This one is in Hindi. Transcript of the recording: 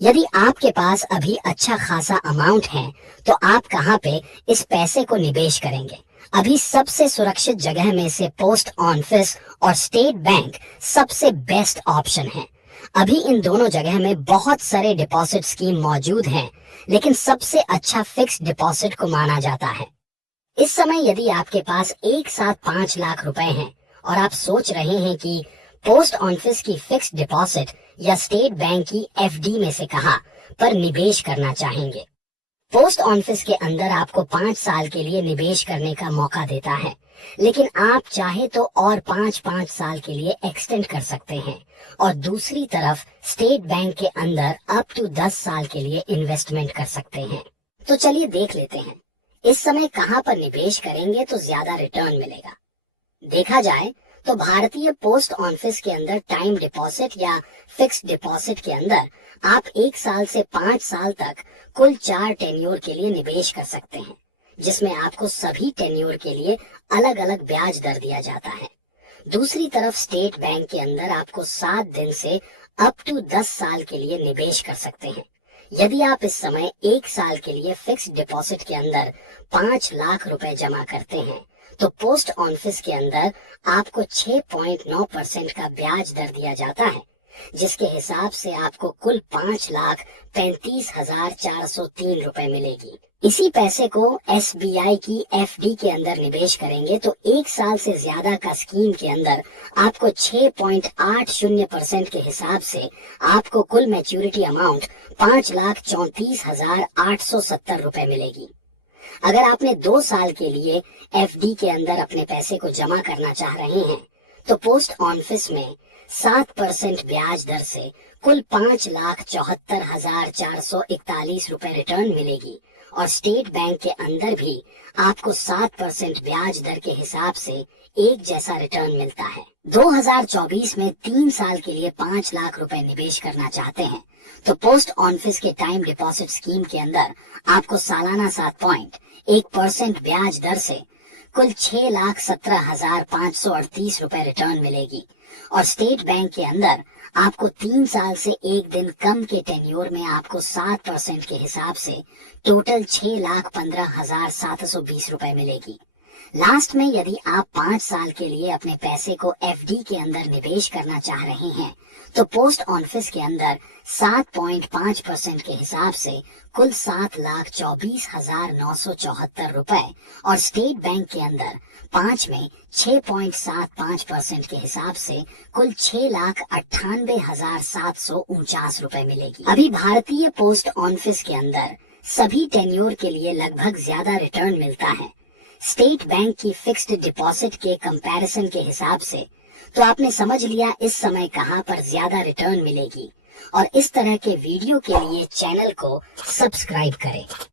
यदि आपके पास अभी अच्छा खासा अमाउंट है तो आप कहाँ पे इस पैसे को निवेश करेंगे? अभी सबसे सुरक्षित जगह में से पोस्ट ऑफिस और स्टेट बैंक सबसे बेस्ट ऑप्शन है। अभी इन दोनों जगह में बहुत सारे डिपॉजिट स्कीम मौजूद हैं, लेकिन सबसे अच्छा फिक्स्ड डिपॉजिट को माना जाता है। इस समय यदि आपके पास एक साथ 5 लाख रुपए हैं और आप सोच रहे हैं कि पोस्ट ऑफिस की फिक्स्ड डिपॉजिट या स्टेट बैंक की एफडी में से कहाँ पर निवेश करना चाहेंगे। पोस्ट ऑफिस के अंदर आपको 5 साल के लिए निवेश करने का मौका देता है, लेकिन आप चाहे तो और 5-5 साल के लिए एक्सटेंड कर सकते हैं। और दूसरी तरफ स्टेट बैंक के अंदर अप टू 10 साल के लिए इन्वेस्टमेंट कर सकते हैं। तो चलिए देख लेते हैं इस समय कहां पर निवेश करेंगे तो ज्यादा रिटर्न मिलेगा। देखा जाए तो भारतीय पोस्ट ऑफिस के अंदर टाइम डिपॉजिट या फिक्स्ड डिपॉजिट के अंदर आप 1 साल से 5 साल तक कुल 4 टेन्योर के लिए निवेश कर सकते हैं, जिसमें आपको सभी टेन्योर के लिए अलग अलग ब्याज दर दिया जाता है। दूसरी तरफ स्टेट बैंक के अंदर आपको 7 दिन से अप टू 10 साल के लिए निवेश कर सकते हैं। यदि आप इस समय 1 साल के लिए फिक्स्ड डिपॉजिट के अंदर 5 लाख रुपए जमा करते हैं तो पोस्ट ऑफिस के अंदर आपको 6.9% का ब्याज दर दिया जाता है, जिसके हिसाब से आपको कुल 5,35,403 रुपए मिलेगी। इसी पैसे को एसबीआई की एफडी के अंदर निवेश करेंगे तो 1 साल से ज्यादा का स्कीम के अंदर आपको 6.80% के हिसाब से आपको कुल मैच्योरिटी अमाउंट 5,34,870 रुपए मिलेगी। अगर आपने 2 साल के लिए एफडी के अंदर अपने पैसे को जमा करना चाह रहे हैं तो पोस्ट ऑफिस में 7% ब्याज दर से कुल 5,74,441 रुपए रिटर्न मिलेगी और स्टेट बैंक के अंदर भी आपको 7% ब्याज दर के हिसाब से एक जैसा रिटर्न मिलता है। 2024 में 3 साल के लिए 5 लाख रुपए निवेश करना चाहते हैं तो पोस्ट ऑफिस के टाइम डिपॉजिट स्कीम के अंदर आपको सालाना 7.1% ब्याज दर से कुल 6,17,538 रुपए रिटर्न मिलेगी और स्टेट बैंक के अंदर आपको 3 साल से 1 दिन कम के टेन्योर में आपको 7% के हिसाब से टोटल 6,15,720 रुपए मिलेगी। लास्ट में यदि आप 5 साल के लिए अपने पैसे को एफडी के अंदर निवेश करना चाह रहे हैं तो पोस्ट ऑफिस के अंदर 7.5% के हिसाब से कुल 7,24,974 रुपए और स्टेट बैंक के अंदर 5 में 6.75% के हिसाब से कुल 6,98,749 रुपए मिलेगी। अभी भारतीय पोस्ट ऑफिस के अंदर सभी टेन्योर के लिए लगभग ज्यादा रिटर्न मिलता है स्टेट बैंक की फिक्स्ड डिपॉजिट के कंपैरिजन के हिसाब से। तो आपने समझ लिया इस समय कहां पर ज्यादा रिटर्न मिलेगी। और इस तरह के वीडियो के लिए चैनल को सब्सक्राइब करें।